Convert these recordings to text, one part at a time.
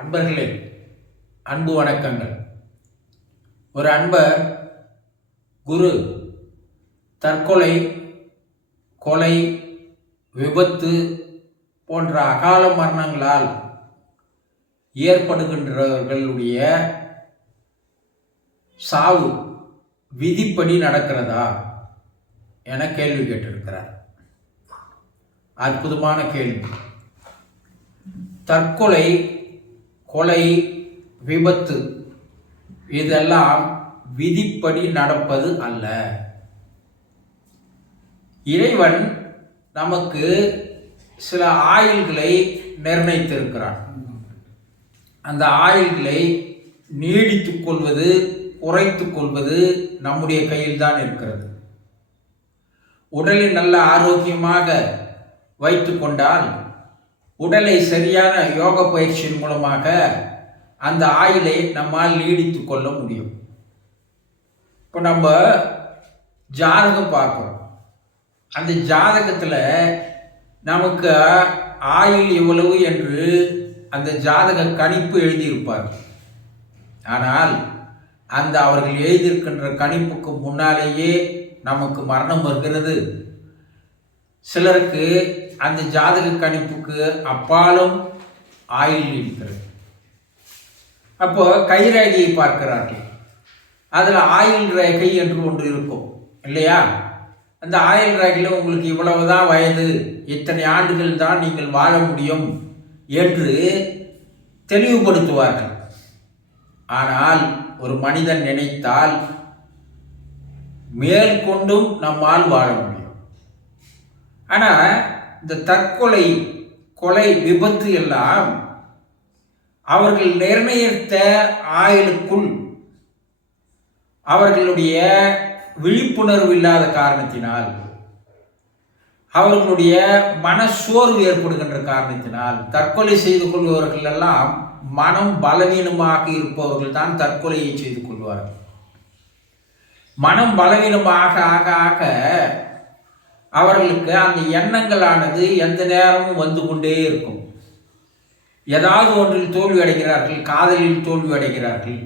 அன்பர்களே, அன்பு வணக்கங்கள். ஒரு அன்பர் குரு தற்கொலை, கொலை, விபத்து போன்ற அகால மரணங்களால் ஏற்படுகின்றவர்களுடைய சாவு விதிப்படி நடக்கிறதா என கேள்வி கேட்டிருக்கிறார். அற்புதமான கேள்வி. தற்கொலை, கொலை, விபத்து இதெல்லாம் விதிப்படி நடப்பது அல்ல. இறைவன் நமக்கு சில ஆயுள்களை நிர்ணயித்திருக்கிறான். அந்த ஆயுள்களை நீடித்துக் கொள்வது, குறைத்துக் கொள்வது நம்முடைய கையில் தான் இருக்கிறது. உடலை நல்ல ஆரோக்கியமாக வைத்து கொண்டால் உடலை சரியான யோக பயிற்சியின் மூலமாக அந்த ஆயுளை நம்மால் நீடித்து கொள்ள முடியும். இப்போ நம்ம ஜாதகம் பார்க்குறோம். அந்த ஜாதகத்தில் நமக்கு ஆயுள் எவ்வளவு என்று அந்த ஜாதக கணிப்பு எழுதியிருப்பார்கள். ஆனால் அந்த அவர்கள் எழுதியிருக்கின்ற கணிப்புக்கு முன்னாலேயே நமக்கு மரணம் வருகிறது. சிலருக்கு அந்த ஜாதக கணிப்புக்கு அப்பாலும் ஆயுள் இருக்கிறது. அப்போ கைரேகையை பார்க்கிறார்கள். அதில் ஆயுள் ரேகை என்று ஒன்று இருக்கும் இல்லையா? அந்த ஆயுள் ரேகையில் உங்களுக்கு இவ்வளவுதான் வயது, இத்தனை ஆண்டுகள் தான் நீங்கள் வாழ முடியும் என்று தெளிவுபடுத்துவார்கள். ஆனால் ஒரு மனிதன் நினைத்தால் மேற்கொண்டும் நம்மால் வாழ முடியும். ஆனால் இந்த தற்கொலை, கொலை, விபத்து எல்லாம் அவர்கள் நிர்ணயித்த ஆயுளுக்குள் அவர்களுடைய விழிப்புணர்வு இல்லாத காரணத்தினால், அவர்களுடைய மனசோர்வு ஏற்படுகின்ற காரணத்தினால் தற்கொலை செய்து கொள்பவர்கள் எல்லாம் மனம் பலவீனமாக இருப்பவர்கள் தான் தற்கொலையை செய்து கொள்வார்கள். மனம் பலவீனமாக ஆக ஆக அவர்களுக்கு அந்த எண்ணங்களானது எந்த நேரமும் வந்து கொண்டே இருக்கும். ஏதாவது ஒன்றில் தோல்வி அடைகிறார்கள், காதலில் தோல்வி அடைகிறார்கள்,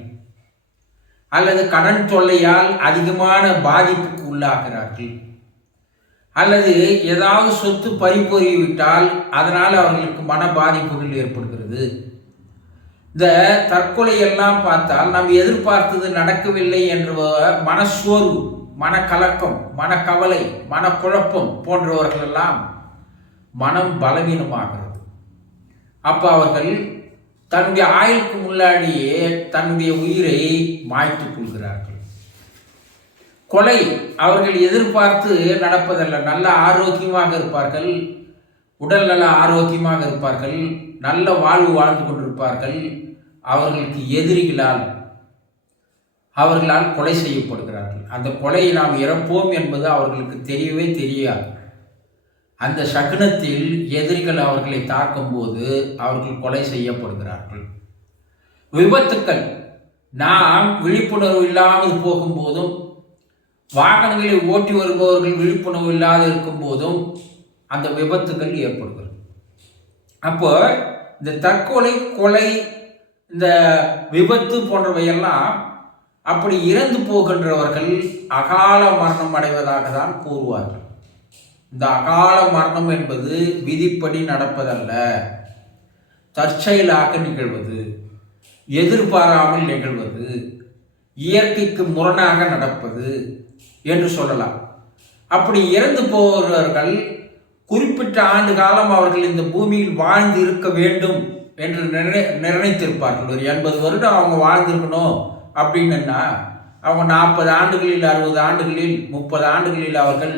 அல்லது கடன் தொல்லையால் அதிகமான பாதிப்புக்கு உள்ளாகிறார்கள், அல்லது ஏதாவது சொத்து பறிபோகிவிட்டால் அதனால் அவர்களுக்கு மன பாதிப்புகள் ஏற்படுகிறது. இந்த தற்கொலை எல்லாம் பார்த்தால் நாம் எதிர்பார்த்தது நடக்கவில்லை என்ற மனசோர்வு, மனக்கலக்கம், மனக்கவலை, மனக்குழப்பம் போன்றவர்கள் எல்லாம் மனம் பலவீனமாகிறது. அப்போ அவர்கள் தன்னுடைய ஆயுளுக்கு முன்னாடியே தன்னுடைய உயிரை மாய்த்துக் கொள்கிறார்கள். கொலை அவர்கள் எதிர்பார்த்து நடப்பதல்ல. நல்ல ஆரோக்கியமாக இருப்பார்கள், உடல் நல்ல ஆரோக்கியமாக இருப்பார்கள், நல்ல வாழ்வு வாழ்ந்து கொண்டிருப்பார்கள். அவர்களுக்கு அவர்களால் கொலை செய்யப்படுகிறார்கள். அந்த கொலையை நாம் இறப்போம் என்பது அவர்களுக்கு தெரியவே தெரியாது. அந்த சகுனத்தில் எதிரிகள் அவர்களை தாக்கும் போது அவர்கள் கொலை செய்யப்படுகிறார்கள். விபத்துக்கள் நாம் விழிப்புணர்வு இல்லாமல் போகும்போதும், வாகனங்களை ஓட்டி வருபவர்கள் விழிப்புணர்வு இல்லாத இருக்கும் போதும் அந்த விபத்துக்கள் ஏற்படுகிறது. அப்போ இந்த தற்கொலை, கொலை, இந்த விபத்து போன்றவையெல்லாம் அப்படி இறந்து போகின்றவர்கள் அகால மரணம் அடைவதாக தான் கூறுவார்கள். இந்த அகால மரணம் என்பது விதிப்படி நடப்பதல்ல, தற்செயலாக நிகழ்வது, எதிர்பாராமல் நிகழ்வது, இயற்கைக்கு முரணாக நடப்பது என்று சொல்லலாம். அப்படி இறந்து போகிறவர்கள் குறிப்பிட்ட ஆண்டு காலம் அவர்கள் இந்த பூமியில் வாழ்ந்து இருக்க வேண்டும் என்று நிர்ணயித்திருப்பார்கள். ஒரு 80 வருடம் அவங்க வாழ்ந்திருக்கணும் அப்படின்னா அவங்க 40 ஆண்டுகளில், 60 ஆண்டுகளில், 30 ஆண்டுகளில் அவர்கள்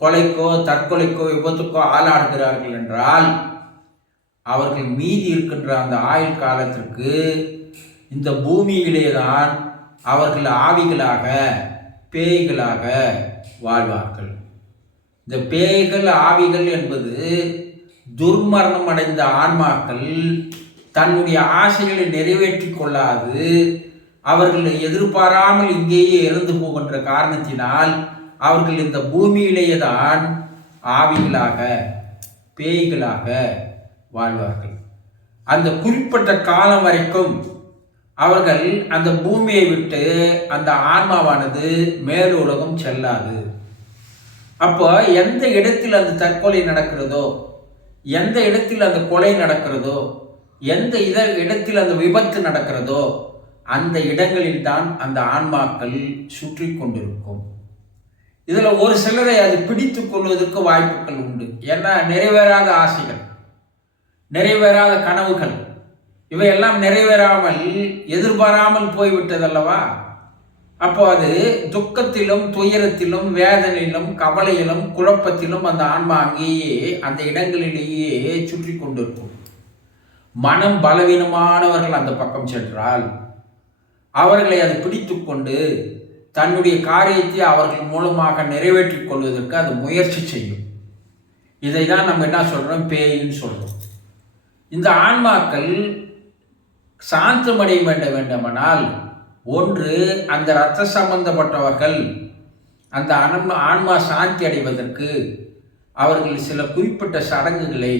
கொலைக்கோ, தற்கொலைக்கோ, விபத்துக்கோ ஆளாடுகிறார்கள் என்றால் அவர்கள் மீதி இருக்கின்ற அந்த ஆயுள் காலத்திற்கு இந்த பூமியிலே தான் அவர்கள் ஆவிகளாக, பேய்களாக வாழ்வார்கள். இந்த பேய்கள், ஆவிகள் என்பது துர்மரணம் அடைந்த ஆன்மாக்கள் தன்னுடைய ஆசைகளை நிறைவேற்றி கொள்ளாது அவர்கள் எதிர்பாராமல் இங்கேயே இறந்து போகின்ற காரணத்தினால் அவர்கள் இந்த பூமியிலேயே தான் ஆவிகளாக, பேய்களாக வாழ்வார்கள். அந்த குறிப்பிட்ட காலம் வரைக்கும் அவர்கள் அந்த பூமியை விட்டு அந்த ஆன்மாவானது மேலுலகம் செல்லாது. அப்போ எந்த இடத்தில் அந்த தற்கொலை நடக்கிறதோ, எந்த இடத்தில் அந்த கொலை நடக்கிறதோ, எந்த இடத்தில் அந்த விபத்து நடக்கிறதோ, அந்த இடங்களில் தான் அந்த ஆன்மாக்கள் சுற்றி கொண்டிருக்கும். இதுல ஒரு சிலரை அது பிடித்துக் கொள்வதற்கு வாய்ப்புகள் உண்டு. ஏன்னா நிறைவேறாத ஆசைகள், நிறைவேறாத கனவுகள், இவையெல்லாம் நிறைவேறாமல் எதிர்பாராமல் போய்விட்டதல்லவா. அப்போ அது துக்கத்திலும் துயரத்திலும் வேதனையிலும் கவலையிலும் குழப்பத்திலும் அந்த ஆன்மா அங்கேயே அந்த இடங்களிலேயே சுற்றி கொண்டிருக்கும். மனம் பலவீனமானவர்கள் அந்த பக்கம் சென்றால் அவர்களை அது பிடித்து கொண்டு தன்னுடைய காரியத்தை அவர்கள் மூலமாக நிறைவேற்றிக் கொள்வதற்கு அது முயற்சி செய்யும். இதை தான் நம்ம என்ன சொல்றோம், பேயின்னு சொல்றோம். இந்த ஆன்மாக்கள் சாந்தமடைய வேண்டுமானால் ஒன்று, அந்த இரத்த சம்பந்தப்பட்டவர்கள் அந்த ஆன்மா சாந்தி அடைவதற்கு அவர்கள் சில குறிப்பிட்ட சடங்குகளை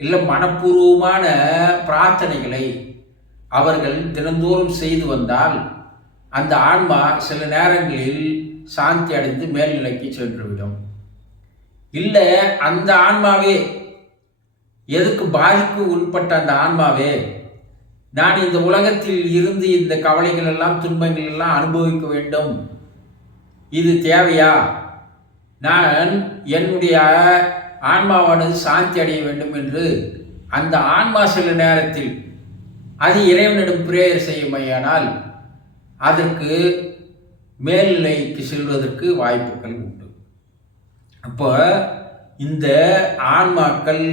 இல்லை மனப்பூர்வமான பிரார்த்தனைகளை அவர்கள் தினந்தோறும் செய்து வந்தால் அந்த ஆன்மா சில நேரங்களில் சாந்தி அடைந்து மேல்நிலைக்கு சென்றுவிடும். இல்லை அந்த ஆன்மாவே, எதுக்கு பாதிப்பு உட்பட்ட அந்த ஆன்மாவே, நான் இந்த உலகத்தில் இருந்து இந்த கவலைகள் எல்லாம் துன்பங்கள் எல்லாம் அனுபவிக்க வேண்டும், இது தேவையா, நான் என்னுடைய ஆன்மாவானது சாந்தி அடைய வேண்டும் என்று அந்த ஆன்மா சில நேரத்தில் அது இறைவனிடம் பிரேயர் செய்யுமையானால் அதற்கு மேல்நிலைக்கு செல்வதற்கு வாய்ப்புகள் உண்டு. அப்போ இந்த ஆன்மாக்கள்,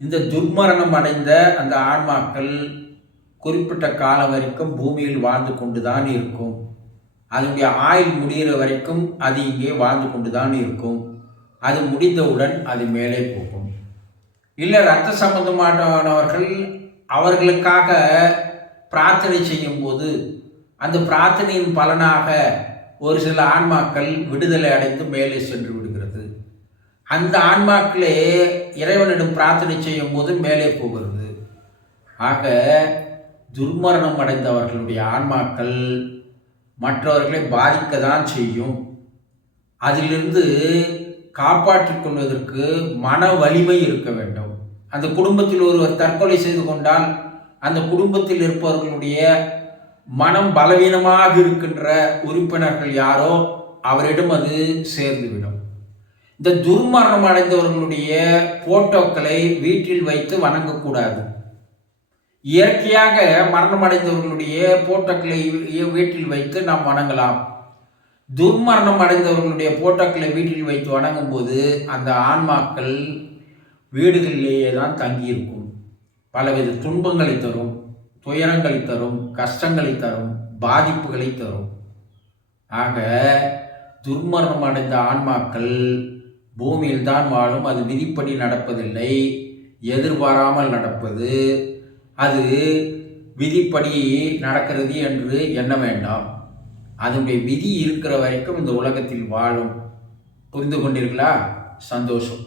இந்த துர்மரணம் அடைந்த அந்த ஆன்மாக்கள் குறிப்பிட்ட காலம் வரைக்கும் பூமியில் வாழ்ந்து கொண்டுதான் இருக்கும். அதனுடைய ஆயுள் முடிகிற வரைக்கும் அது இங்கே வாழ்ந்து கொண்டுதான் இருக்கும். அது முடிந்தவுடன் அது மேலே போகும். இல்லை இரத்த சம்பந்தமானவர்கள் அவர்களுக்காக பிரார்த்தனை செய்யும் போது அந்த பிரார்த்தனையின் பலனாக ஒரு சில ஆன்மாக்கள் விடுதலை அடைந்து மேலே சென்று விடுகிறது. அந்த ஆன்மாக்களே இறைவனிடம் பிரார்த்தனை செய்யும் போது மேலே போகிறது. ஆக துர்மரணம் அடைந்தவர்களுடைய ஆன்மாக்கள் மற்றவர்களை பாதிக்க தான் செய்யும். அதிலிருந்து காப்பாற்றிக் கொள்வதற்கு மன வலிமை இருக்க வேண்டும். அந்த குடும்பத்தில் ஒருவர் தற்கொலை செய்து கொண்டால் அந்த குடும்பத்தில் இருப்பவர்களுடைய மனம் பலவீனமாக இருக்கின்ற உறுப்பினர்கள் யாரோ அவரிடம் அது சேர்ந்துவிடும். இந்த துர்மரணம் அடைந்தவர்களுடைய போட்டோக்களை வீட்டில் வைத்து வணங்கக்கூடாது. இயற்கையாக மரணம் அடைந்தவர்களுடைய போட்டோக்களை வீட்டில் வைத்து நாம் வணங்கலாம். துர்மரணம் அடைந்தவர்களுடைய போட்டோக்களை வீட்டில் வைத்து வணங்கும் போது அந்த ஆன்மாக்கள் வீடுகளிலேயே தான் தங்கியிருக்கும். பலவித துன்பங்களை தரும், துயரங்களை தரும், கஷ்டங்களை தரும், பாதிப்புகளை தரும். ஆக துர்மரணம் அடைந்த ஆன்மாக்கள் பூமியில் தான் வாழும். அது விதிப்படி நடப்பதில்லை, எதிர்பாராமல் நடப்பது. அது விதிப்படி நடக்கிறது என்று எண்ண வேண்டாம். அதனுடைய விதி இருக்கிற வரைக்கும் இந்த உலகத்தில் வாழும். புரிந்து கொண்டீர்களா? சந்தோஷம்.